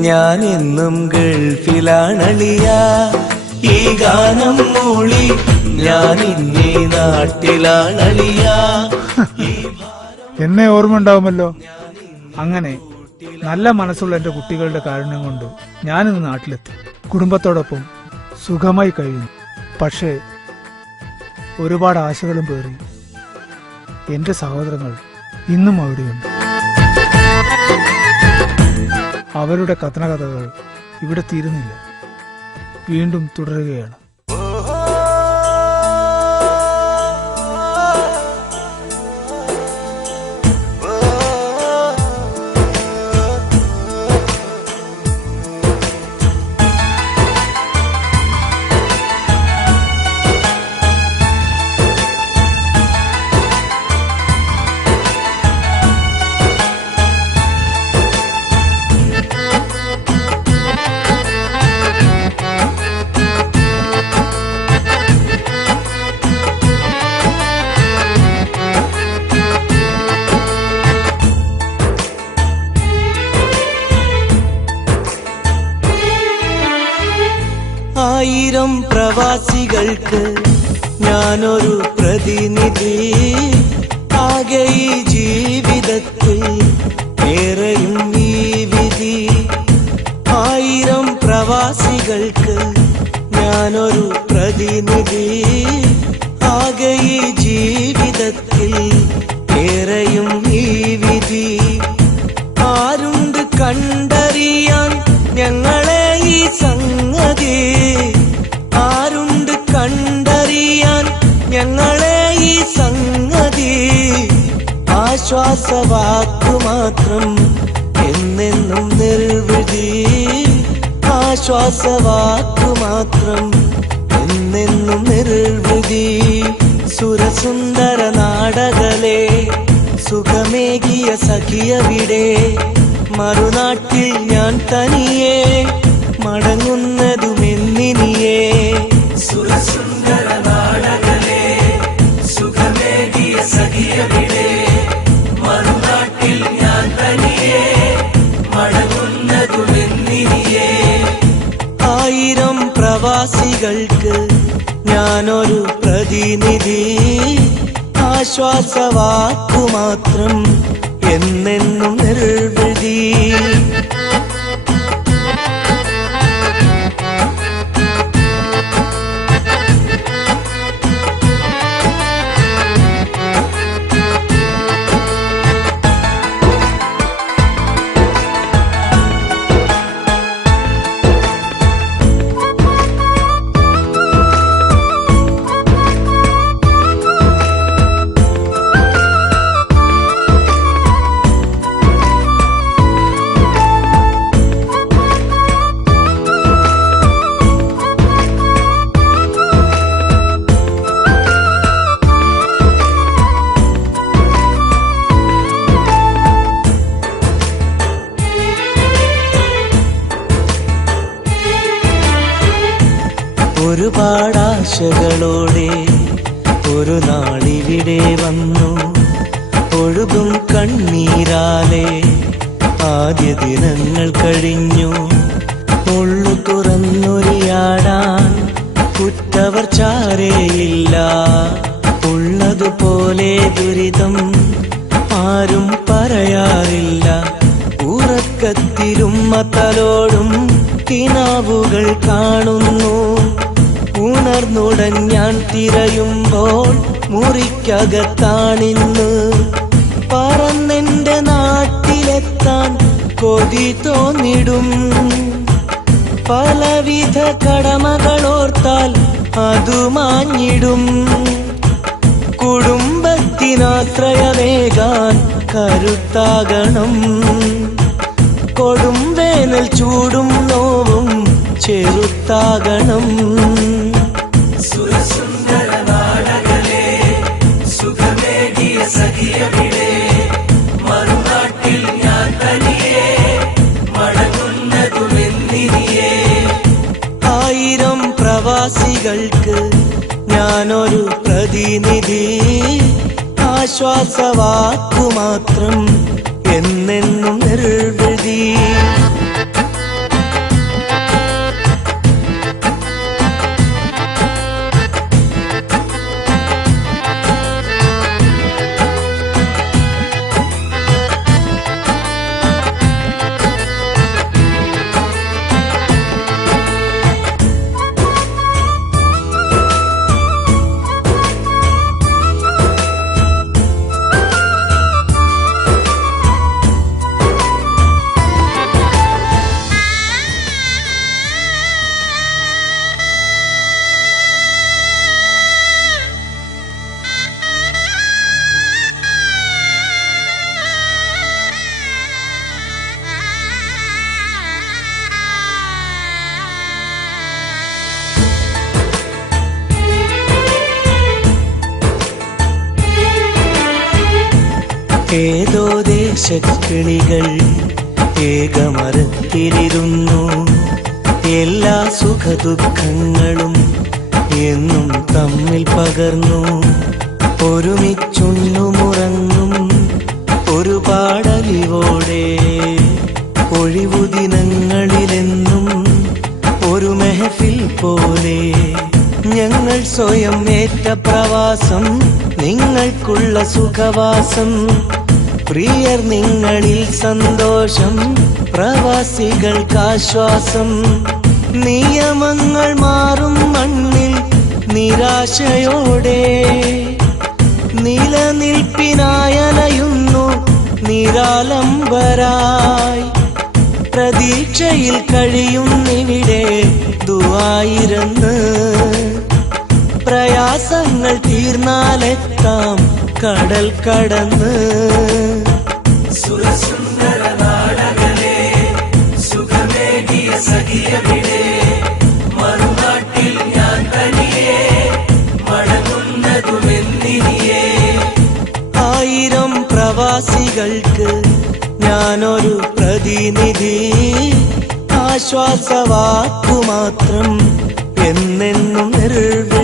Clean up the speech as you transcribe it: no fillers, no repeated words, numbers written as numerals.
ഞാനെന്നും ഗൾഫിലാണളിയ. ഈ ഗാനം മൂളി ഞാനിന്നീ നാട്ടിലാണളിയ. എന്നെ ഓർമ്മ ഉണ്ടാവുമല്ലോ. അങ്ങനെ നല്ല മനസ്സുള്ള എന്റെ കുട്ടികളുടെ കാരുണ്യം കൊണ്ട് ഞാനിന്ന് നാട്ടിലെത്തി കുടുംബത്തോടൊപ്പം സുഖമായി കഴിയുന്നു. പക്ഷേ ഒരുപാട് ആശകളും പേറി എന്റെ സഹോദരങ്ങൾ ഇന്നും അവിടെയുണ്ട്. അവരുടെ കഥനകഥകൾ ഇവിടെ തീരുന്നില്ല, വീണ്ടും തുടരുകയാണ്. ആയിരം പ്രവാസികൾക്ക് ഞാനൊരു പ്രതിനിധി. ആകെ ഈ ജീവിതത്തിൽ ഏറെയും ഈ വിധി. ആയിരം പ്രവാസികൾക്ക് ഞാനൊരു പ്രതിനിധി. ആകെ ഈ ജീവിതത്തിൽ ഏറെയും ഈ വിധി. ആരുണ്ട് കണ്ടറിയാൻ ഞങ്ങളെ ഈ സംഗതി? ആരുണ്ട് കണ്ടറിയാൻ ഞങ്ങളെ ഈ സംഗതി? ആശ്വാസവാക്കു മാത്രം എന്നെന്നും നിർവൃതി. ആശ്വാസവാക്കു മാത്രം എന്നെന്നും നിർവൃതി. സുരസുന്ദര നാടകലേ സുഖമേകിയ സഖിയവിടെ. മറുനാട്ടിൽ ഞാൻ തനിയെ മടങ്ങുന്നതുമെന്നിനിയേ. സുരസുന്ദര നാടകലേ സുഖമേകിയ സഖിയവിടെ. മറുനാട്ടിൽ ഞാൻ തനിയെ മടങ്ങുന്നതുമെന്നിനിയേ. ആയിരം പ്രവാസികൾക്ക് ഞാനൊരു പ്രതിനിധി. ആശ്വാസവാക്കു മാത്രം എന്നെന്നും നിർവൃതി. ഒരുപാടാശകളോടെ ഒരു നാളിവിടെ വന്നു. ഒഴുകും കണ്ണീരാലെ ആദ്യ ദിനങ്ങൾ കഴിഞ്ഞു. ഉള്ളു തുറന്നൊരിയാടാൻ കുറ്റവർ ചാരേയില്ല. ഉള്ളതുപോലെ ദുരിതം ആരും പറയാറില്ല. ഉറക്കത്തിലും മത്തലോടും കിനാവുകൾ കാണുന്നു. ഉണർന്നുടൻ ഞാൻ തിരയുമ്പോൾ മുറിക്കകത്താണിന്ന്. പറന്നെന്റെ നാട്ടിലെത്താൻ കൊതി തോന്നിടും. പലവിധ കടമകളോർത്താൽ അതു മാഞ്ഞിടും. കുടുംബത്തിനാശ്രയമേകാൻ കരുത്താകണം. കൊടും വേനൽ ചൂടും നോവും ചെറുത്താകണം. സുരസുന്ദര നാടകലേ സുഖമേകിയ സഖിയവിടെ. മറുനാട്ടിൽ ഞാൻ തനിയെ മടങ്ങുന്നതുമെന്നിനിയേ. ആയിരം പ്രവാസികൾക്ക് ഞാനൊരു പ്രതിനിധി. ആശ്വാസവാക്കു മാത്രം എന്നെന്നും നിർവൃതി. ഏതോ ദേശക്കിളികൾ ഏകമരത്തിലിരുന്നു, എല്ലാ സുഖദുഃഖങ്ങളും എന്നും തമ്മിൽ പകർന്നു. ഒരുമിച്ചുണ്ണുമുറങ്ങും ഒരു പാടലിവോടെ, ഒഴിവു ദിനങ്ങളിലെന്നും ഒരു മെഹഫിൽ പോലെ. ഞങ്ങൾ സ്വയം ഏറ്റ പ്രവാസം, നിങ്ങൾക്കുള്ള സുഖവാസം. പ്രിയർ നിങ്ങളിൽ സന്തോഷം, പ്രവാസികൾക്കാശ്വാസം. നിയമങ്ങൾ മാറും മണ്ണിൽ നിരാശയോടെ, നിലനിൽപ്പിനായലയുന്നു നിരാലംബരായി. പ്രതീക്ഷയിൽ കഴിയുന്നിവിടെ ദുആയിരുന്ന്, പ്രയാസങ്ങൾ തീർന്നാലെത്താം കടൽ കടന്ന്. സുരസുന്ദര നാടകലേ സുഖമേകിയ സഖിയവിടെ, മറുനാട്ടിൽ ഞാൻ തനിയെ മടങ്ങുന്നതുമെന്നിനിയേ. 1000 പ്രവാസികൾക്ക് ഞാനൊരു പ്രതിനിധി, ആശ്വാസവാക്കുമാത്രം എന്നെന്നും നിർവൃതി.